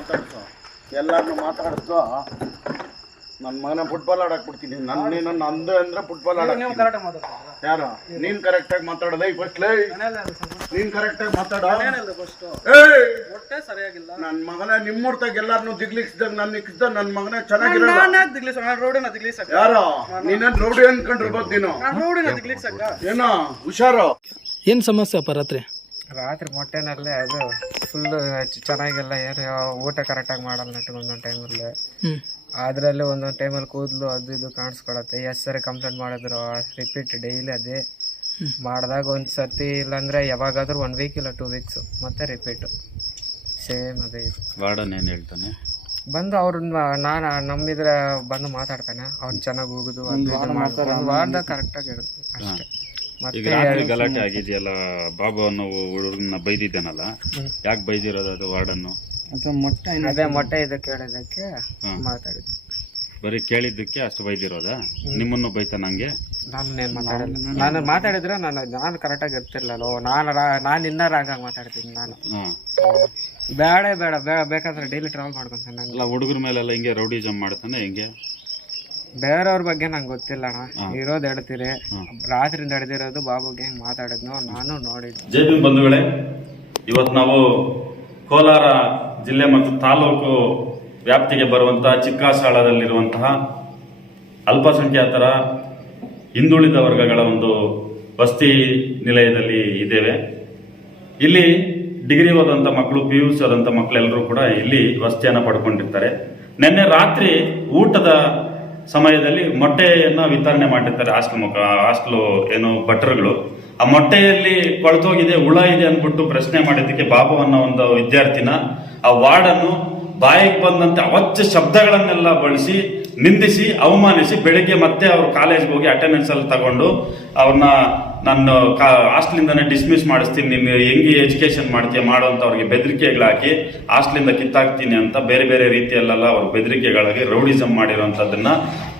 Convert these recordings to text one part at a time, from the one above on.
ಮಾತಾಡ್ಸೋ, ಎಲ್ಲಾರನ್ನೂ ಮಾತಾಡಿಸ್ಕೋ. ನನ್ನ ಮಗನ ಫುಟ್ಬಾಲ್ ಆಡಕ್ಕೆ ಬಿಡ್ತೀನಿ. ನನ್ನ ಅಂದು ಅಂದ್ರೆ ಫುಟ್ಬಾಲ್ ಆಡಕ್ಕೆ. ಯಾರು ನೀನ್ ಕರೆಕ್ಟಾಗಿ ಮಾತಾಡೋದ? ಫಸ್ಟ್ಲೇ ನೀನ್ ಕರೆಕ್ಟಾಗಿ ಮಾತಾಡೋ. ನನ್ನ ಮಗನ ನಿಮ್ಮೂರ್ತಾಗ ಎಲ್ಲಾರನ್ನೂ ದಿಗ್ಲಿಕ್ಸ್ದಾಗ ನಾನು ನಿಕ್ಸ್ದ. ನನ್ನ ಮಗನ ಚೆನ್ನಾಗಿರೋ ಯಾರೋ ನೀನ ರೌಡಿ ಅನ್ಕೊಂಡಿರ್ಬೋದು ನೀನು. ಏನೋ ಹುಷಾರು. ಏನು ಸಮಸ್ಯೆ ಅಪ್ಪ ರಾತ್ರಿ? ರಾತ್ರಿ ಮೊಟ್ಟೆನಲ್ಲೇ ಅದು ಫುಲ್ಲು ಚೆನ್ನಾಗಿಲ್ಲ, ಏನು ಊಟ ಕರೆಕ್ಟಾಗಿ ಮಾಡಲ್ಲ ನೆಟ್ಟಿಗೆ ಒಂದೊಂದು ಟೈಮಲ್ಲಿ. ಅದರಲ್ಲಿ ಒಂದೊಂದು ಟೈಮಲ್ಲಿ ಕೂದಲು ಅದು ಇದು ಕಾಣಿಸ್ಕೊಳತ್ತೆ. ಎಷ್ಟು ಸರಿ ಕಂಪ್ಲೇಂಟ್ ಮಾಡಿದ್ರು ರಿಪೀಟ್ ಡೈಲಿ ಅದೇ ಮಾಡಿದಾಗ ಒಂದು ಸರ್ತಿ ಇಲ್ಲಾಂದರೆ ಯಾವಾಗಾದ್ರೂ 1 ವೀಕ್ ಇಲ್ಲ 2 ವೀಕ್ಸು ಮತ್ತೆ ರಿಪೀಟು ಸೇಮ್ ಅದೇ. ವಾರ್ಡನ್ ಏನು ಹೇಳ್ತಾನೆ? ಬಂದು ಅವ್ರನ್ನ ನಾನು ನಮ್ಮಿದ್ರೆ ಬಂದು ಮಾತಾಡ್ತಾನೆ. ಅವ್ನು ಚೆನ್ನಾಗಿ ಹೋಗುದು ಒಂದು ವಾರದಾಗ ಕರೆಕ್ಟಾಗಿ ಇರುತ್ತೆ ಅಷ್ಟೇ. ಈಗ ರಾತ್ರಿ ಗಲಾಟೆ ಆಗಿದೆಯಲ್ಲ, ಬಾಬು ಅನ್ನೋ ಹುಡುಗನ ಬೈದಿದ್ದಾನಲ್ಲ, ಯಾಕೆ ಬೈದಿರೋದು ಅದು ವಾರ್ಡನ್ನು? ಅದೇ ಮೊಟ್ಟೆ ಇದು ಕೇಳಿದ್ದಕ್ಕೆ ಮಾತಾಡಿದ್ದು. ಬರೀ ಕೇಳಿದ್ದಕ್ಕೆ ಅಷ್ಟು ಬೈದಿರೋದಾ? ನಿಮ್ಮನ್ನು ಬೈತ ನಂಗೆ? ನಾನೇನು ಮಾತಾಡಿಲ್ಲ. ನಾನು ಮಾತಾಡಿದ್ರೆ ನಾನು ಕರೆಕ್ಟಾಗಿ ಇರ್ತಿರ್ಲಲ್ಲ. ನಾನು ಇನ್ನೂ ರಾಂಗಾಗಿ ಮಾತಾಡ್ತೀನಿ. ನಾನು ಬೇಡ ಬೇಕಾದ್ರೆ ಡೈಲಿ ಟ್ರಾವೆಲ್ ಮಾಡ್ಕೊಂತಾನೆ. ನಂಗೆ ಹುಡುಗರ ಮೇಲೆಲ್ಲ ಹಿಂಗೆ ರೌಡಿಸಮ್ ಮಾಡ್ತಾನೆ ಹೆಂಗೆ? ಬೇರೆಯವ್ರ ಬಗ್ಗೆ ನಂಗೆ ಗೊತ್ತಿಲ್ಲ ಅಣ್ಣ. ಇರೋದು ಹೇಳ್ತೀರಿ. ರಾತ್ರಿಯಿಂದ ಹಿಡ್ದಿರೋದು ಬಾಬುಗೆ ಹೆಂಗೆ ಮಾತಾಡಿದ್ನೋ ನಾನು ನೋಡಿದ್ದೆ. ಜೈ ಭೀಮ್ ಬಂಧುಗಳೇ, ಇವತ್ತು ನಾವು ಕೋಲಾರ ಜಿಲ್ಲೆ ಮತ್ತು ತಾಲೂಕು ವ್ಯಾಪ್ತಿಗೆ ಬರುವಂತಹ ಚಿಕ್ಕಾಸಾಳದಲ್ಲಿರುವಂತಹ ಅಲ್ಪಸಂಖ್ಯಾತರ ಹಿಂದುಳಿದ ವರ್ಗಗಳ ಒಂದು ವಸತಿ ನಿಲಯದಲ್ಲಿ ಇದ್ದೇವೆ. ಇಲ್ಲಿ ಡಿಗ್ರಿ ಓದಂಥ ಮಕ್ಕಳು, PUC ಓದಂಥ ಮಕ್ಕಳೆಲ್ಲರೂ ಕೂಡ ಇಲ್ಲಿ ವಸತಿಯನ್ನು ಪಡ್ಕೊಂಡಿರ್ತಾರೆ. ನಿನ್ನೆ ರಾತ್ರಿ ಊಟದ ಸಮಯದಲ್ಲಿ ಮೊಟ್ಟೆಯನ್ನು ವಿತರಣೆ ಮಾಡಿರ್ತಾರೆ ಹಾಸ್ಟೆಲ್ ಏನು ಭಟ್ರುಗಳು. ಆ ಮೊಟ್ಟೆಯಲ್ಲಿ ಕೊಳ್ತೋಗಿದೆ, ಹುಳ ಇದೆ ಅಂದ್ಬಿಟ್ಟು ಪ್ರಶ್ನೆ ಮಾಡಿದ್ದಕ್ಕೆ ಬಾಬು ಅನ್ನೋ ಒಂದು ವಿದ್ಯಾರ್ಥಿನ ಆ ವಾರ್ಡನ್ನು ಬಾಯಿಗೆ ಬಂದಂತೆ ಅವಾಚ್ಯ ಶಬ್ದಗಳನ್ನೆಲ್ಲ ಬಳಸಿ ನಿಂದಿಸಿ ಅವಮಾನಿಸಿ ಬೆಳಿಗ್ಗೆ ಮತ್ತೆ ಅವರು ಕಾಲೇಜ್ಗೆ ಹೋಗಿ ಅಟೆಂಡೆನ್ಸ್ ಅಲ್ಲಿ ತಗೊಂಡು ಅವ್ರನ್ನ ನಾನು ಹಾಸ್ಟೆಲಿಂದಾನೆ ಡಿಸ್ಮಿಸ್ ಮಾಡಿಸ್ತೀನಿ, ನೀನು ಹೆಂಗೆ ಎಜುಕೇಶನ್ ಮಾಡ್ತೀಯ ಮಾಡುವಂತ ಅವ್ರಿಗೆ ಬೆದರಿಕೆಗಳಾಕಿ ಹಾಸ್ಟೆಲಿಂದ ಕಿತ್ತಾಕ್ತೀನಿ ಅಂತ ಬೇರೆ ಬೇರೆ ರೀತಿಯಲ್ಲೆಲ್ಲ ಅವ್ರ ಬೆದರಿಕೆಗಳಾಗಿ ರೌಡಿಸಮ್ ಮಾಡಿರುವಂಥದ್ದನ್ನ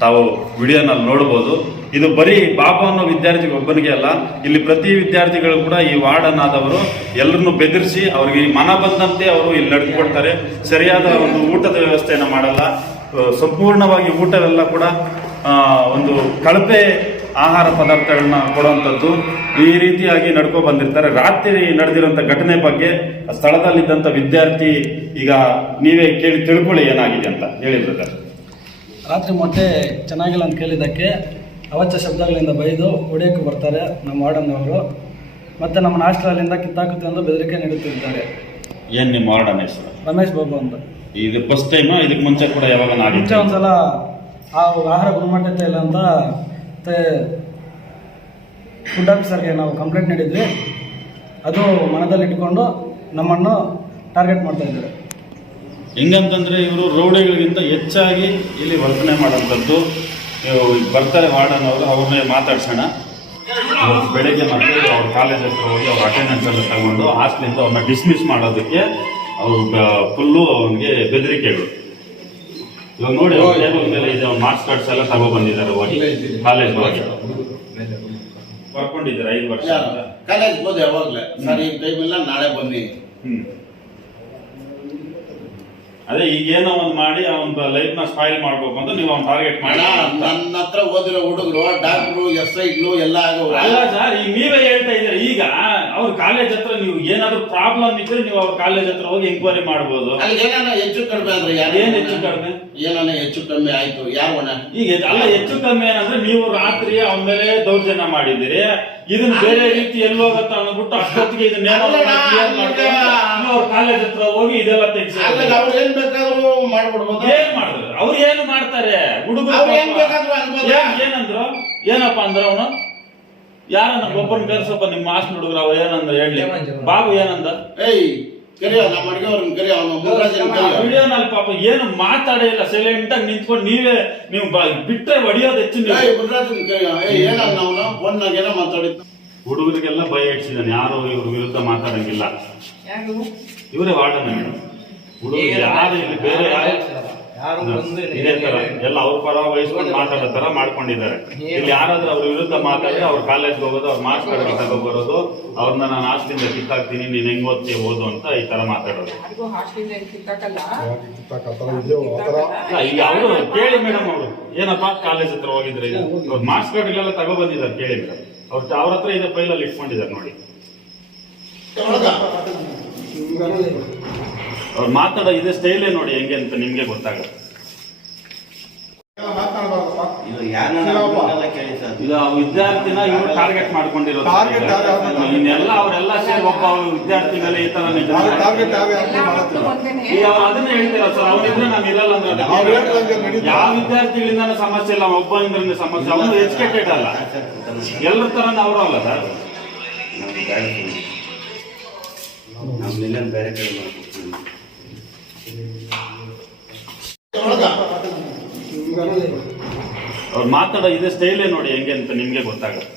ತಾವು ವಿಡಿಯೋನಲ್ಲಿ ನೋಡ್ಬೋದು. ಇದು ಬರೀ ಬಾಬು ಅನ್ನೋ ವಿದ್ಯಾರ್ಥಿಗೆ ಒಬ್ಬನಿಗೆ ಅಲ್ಲ, ಇಲ್ಲಿ ಪ್ರತಿ ವಿದ್ಯಾರ್ಥಿಗಳು ಕೂಡ ಈ ವಾರ್ಡನ್ ಆದವರು ಎಲ್ಲರನ್ನು ಬೆದರಿಸಿ ಅವ್ರಿಗೆ ಮನ ಬಂದಂತೆ ಅವರು ಇಲ್ಲಿ ನಡೆದುಕೊಡ್ತಾರೆ. ಸರಿಯಾದ ಒಂದು ಊಟದ ವ್ಯವಸ್ಥೆಯನ್ನು ಮಾಡಲ್ಲ. ಸಂಪೂರ್ಣವಾಗಿ ಊಟವೆಲ್ಲ ಕೂಡ ಒಂದು ಕಳಪೆ ಆಹಾರ ಪದಾರ್ಥಗಳನ್ನ ಕೊಡುವಂಥದ್ದು, ಈ ರೀತಿಯಾಗಿ ನಡ್ಕೊ ಬಂದಿರ್ತಾರೆ. ರಾತ್ರಿ ನಡೆದಿರುವಂಥ ಘಟನೆ ಬಗ್ಗೆ ಸ್ಥಳದಲ್ಲಿದ್ದಂಥ ವಿದ್ಯಾರ್ಥಿ ಈಗ ನೀವೇ ಕೇಳಿ ತಿಳ್ಕೊಳ್ಳಿ ಏನಾಗಿದೆ ಅಂತ ಹೇಳಿ ಬ್ರದರ್. ರಾತ್ರಿ ಮೊಟ್ಟೆ ಚೆನ್ನಾಗಿಲ್ಲ ಅಂತ ಕೇಳಿದ್ದಕ್ಕೆ ಅವಾಚ್ಯ ಶಬ್ದಗಳಿಂದ ಬೈದು ಹೊಡೆಯೋಕ್ಕೆ ಬರ್ತಾರೆ ನಮ್ಮ ವಾರ್ಡನ್ನವರು. ಮತ್ತು ನಮ್ಮ ಹಾಸ್ಟೆಲಲ್ಲಿಂದ ಕಿತ್ತಾಕುತ್ತೆ ಎಂದು ಬೆದರಿಕೆ ನೀಡುತ್ತಿದ್ದಾರೆ. ಏನು ನಿಮ್ಮ ವಾರ್ಡನ್ ಹೆಸರು? ರಮೇಶ್ ಬಾಬು ಅಂತ. ಇದು ಫಸ್ಟ್ ಟೈಮ್? ಇದಕ್ಕೆ ಮುಂಚೆ ಕೂಡ ಯಾವಾಗ ಮುಂಚೆ ಒಂದ್ಸಲ ಆಹಾರ ಗುಣಮಟ್ಟತೆ ಇಲ್ಲ ಅಂತ ಮತ್ತು ಫುಡ್ ಆಫೀಸರ್ಗೆ ನಾವು ಕಂಪ್ಲೇಂಟ್ ನೀಡಿದ್ವಿ. ಅದು ಮನದಲ್ಲಿ ಇಟ್ಕೊಂಡು ನಮ್ಮನ್ನು ಟಾರ್ಗೆಟ್ ಮಾಡ್ತಾ ಇದ್ದಾರೆ. ಹೆಂಗಂತಂದ್ರೆ ಇವರು ರೌಡಿಗಳಿಗಿಂತ ಹೆಚ್ಚಾಗಿ ಇಲ್ಲಿ ವರ್ತನೆ ಮಾಡೋಂಥದ್ದು. ಬರ್ತಾರೆ ವಾರ್ಡನ್ ಅವರು, ಅವ್ರನ್ನೇ ಮಾತಾಡ್ಸೋಣ. ಬೆಳಗ್ಗೆ ಮತ್ತೆ ಅವ್ರ ಕಾಲೇಜ್ ಹತ್ರ ಹೋಗಿ ಅವ್ರ ಅಟೆಂಡೆನ್ಸ್ ಎಲ್ಲ ತಗೊಂಡು ಹಾಸ್ಟೆಲಿಂದ ಅವ್ರನ್ನ ಡಿಸ್ಮಿಸ್ ಮಾಡೋದಕ್ಕೆ ಅವ್ರು ಫುಲ್ಲು ಅವನಿಗೆ ಬೆದರಿಕೆಗಳು. ಇವಾಗ ನೋಡಿ ಅವ್ರ ಟೇಬಲ್ ಮೇಲೆ ಇದೆ, ಅವ್ನ ಮಾರ್ಕ್ಸ್ ಕಾರ್ಡ್ಸ್ ಎಲ್ಲ ತಗೋ ಬಂದಿದ್ದಾರೆ ಹೋಗಿ ಕಾಲೇಜ್ ಹೋಗಿ ಬರ್ಕೊಂಡಿದ್ದಾರೆ 5 ವರ್ಷ ಕಾಲೇಜ್ ಹೋದ ಯಾವಾಗ್ಲೇ ಸರ್ ಈ ಟೈಮ್ ಇಲ್ಲ, ನಾಳೆ ಬನ್ನಿ. ಅದೇ ಈಗ ಏನೋ ಒಂದು ಮಾಡಿ ಅವನ ಲೈಫ್ ನ ಸ್ಪಾಯಿಲ್ ಮಾಡ್ಬೇಕು ಅಂತ ನೀವು ಅವ್ನ ಟಾರ್ಗೆಟ್ ಮಾಡಿ. ನನ್ನ ಹತ್ರ ಓದಿರೋ ಹುಡುಗರು ಡಾಕ್ಟ್ರು SIಗಳು ಎಲ್ಲ ಆಗೋರು. ಅಲ್ಲ ಸರ್, ಈಗ ನೀವೇ ಹೇಳ್ತಾ ಇದ್ದೀರಾ. ಈಗ ಅವ್ರ ಕಾಲೇಜ್ ಹತ್ರ ನೀವು ಏನಾದ್ರು ಪ್ರಾಬ್ಲಮ್ ಇದ್ರೆ ನೀವು ಅವ್ರ ಕಾಲೇಜ್ ಹತ್ರ ಹೋಗಿ ಎಂಕ್ವೈರಿ ಮಾಡ್ಬೋದು. ಅಲ್ಲಿ ಏನಾನ ಹೆಚ್ಚು ಕಡಿಮೆ ಆದ್ರೆ ಏನ್ ಹೆಚ್ಚು ಕಡಿಮೆ? ಏನಾನ ಹೆಚ್ಚು ಕಡಿಮೆ ಆಯ್ತು ಯಾವಣ? ಈಗ ಅಲ್ಲ, ಹೆಚ್ಚು ಕಡಿಮೆ ಏನಂದ್ರೆ ನೀವು ರಾತ್ರಿ ಅವನ ಮೇಲೆ ದೌರ್ಜನ್ಯ ಮಾಡಿದಿರಿ. ಇದನ್ನ ಬೇರೆ ರೀತಿ ಎಲ್ಲಿ ಹೋಗತ್ತ ಅಂದ್ಬಿಟ್ಟು ಅಷ್ಟೊತ್ತಿಗೆ ಇದನ್ನ ಅವ್ರ ಕಾಲೇಜ್ ಹತ್ರ ಹೋಗಿ ಇದೆಲ್ಲ ತೆಗೆಸಿ ಅವ್ರು ಏನ್ ಬೇಕಾದ್ರೂ ಮಾಡ್ಬಿಡ್ಬೋದು. ಏನ್ ಮಾಡಿದ್ರು? ಅವ್ರು ಏನು ಮಾಡ್ತಾರೆ ಹುಡುಗರು? ಏನಂದ್ರು? ಏನಪ್ಪ ಅಂದ್ರ ಅವನು ಯಾರನ್ನ ಒಬ್ಬನ ಕರ್ಸಪ್ಪ ನಿಮ್ಮ ಮಾಸ್ಟರ್ ಹುಡುಗರು. ಅವ್ರು ಏನಂದ್ರ ಹೇಳಿ. ಬಾಬು ಏನಂದ? ವಿಡಿಯೋನಲ್ಲಿ ಪಾಪ ಏನು ಮಾತಾಡೇ ಇಲ್ಲ, ಸೈಲೆಂಟ್ ಆಗಿ ನಿಂತ್ಕೊಂಡು ನೀವು ಬಿಟ್ಟರೆ ಹೊಡಿಯೋದು ಹೆಚ್ಚು. ಹುಡುಗರಿಗೆಲ್ಲ ಭಯ ಇಡ್ಸಿದ್ದಾನೆ, ಯಾರು ಇವ್ರ ವಿರುದ್ಧ ಮಾತಾಡಂಗಿಲ್ಲ. ಇವರೇ ವಾರ್ಡನ್ ಹುಡುಗರು ಯಾರು ಇಲ್ಲಿ ಬೇರೆ ಇದೇ ತರ ಎಲ್ಲ ಅವ್ರ ಪರ ವಹಿಸ್ಕೊಂಡು ಮಾತಾಡೋ ತರ ಮಾಡ್ಕೊಂಡಿದ್ದಾರೆ. ಇಲ್ಲಿ ಯಾರಾದ್ರೂ ಅವ್ರ ವಿರುದ್ಧ ಮಾತಾಡಿದ್ರೆ ಅವ್ರ ಕಾಲೇಜ್ಗೆ ಹೋಗೋದು, ಅವ್ರ ಮಾರ್ಕ್ಸ್ ಕಾರ್ಡ್ ತಗೊಬರೋದು, ಅವ್ರನ್ನ ನಾನು ಹಾಸ್ಟೆಲಿಂದ ಕಿತ್ತಾಕ್ತೀನಿ, ನೀನ್ ಹೆಂಗ್ ಓದ್ತೀಯ ಓದು ಅಂತ ಈ ತರ ಮಾತಾಡೋದು. ಈಗ ಅವರು ಕೇಳಿ ಮೇಡಮ್, ಅವರು ಏನಪ್ಪಾ ಕಾಲೇಜ್ ಹತ್ರ ಹೋಗಿದ್ರೆ ಅವ್ರ ಮಾರ್ಕ್ಸ್ ಕಾರ್ಡ್ ಇಲ್ಲೆಲ್ಲ ತಗೊಬಂದಿದ್ದಾರೆ, ಕೇಳಿ ಮೇಡಮ್. ಅವ್ರ ಹತ್ರ ಇದೆ ಫೈಲಲ್ಲಿ ಇಟ್ಕೊಂಡಿದ್ದಾರೆ ನೋಡಿ. ಅವ್ರು ಮಾತಾಡೋ ಇದೇ ಸ್ಟೈಲೇ ನೋಡಿ ಹೆಂಗೆ ಅಂತ ನಿಮ್ಗೆ ಗೊತ್ತಾಗುತ್ತೆ. ಇದು ವಿದ್ಯಾರ್ಥಿನ ಇವ್ರು ಟಾರ್ಗೆಟ್ ಮಾಡ್ಕೊಂಡಿರೋದು. ಇನ್ನೆಲ್ಲ ಅವರೆಲ್ಲ ಸೇರಿ ಒಬ್ಬ ವಿದ್ಯಾರ್ಥಿ ಮೇಲೆ ಈ ತರ ಅದನ್ನ ಹೇಳ್ತೀರ ಸರ್. ಅವನಿದ್ರೆ ನಾನು ಇರಲ್ಲ ಅಂದ್ರೆ ಯಾವ ವಿದ್ಯಾರ್ಥಿಗಳಿಂದ ಸಮಸ್ಯೆ ಇಲ್ಲ, ಒಬ್ಬನಿಂದ ಸಮಸ್ಯೆ. ಅವನು ಎಜುಕೇಟೆಡ್ ಅಲ್ಲ, ಎಲ್ಲರ ತರ ಅವರು ಅಲ್ಲ ಸರ್. ಬೇರೆ ಕಡೆ ಅವ್ರು ಮಾತಾಡೋ ಇದೇ ಸ್ಟೈಲೇ ನೋಡಿ ಹೆಂಗೆ ಅಂತ ನಿಮ್ಗೆ ಗೊತ್ತಾಗುತ್ತೆ.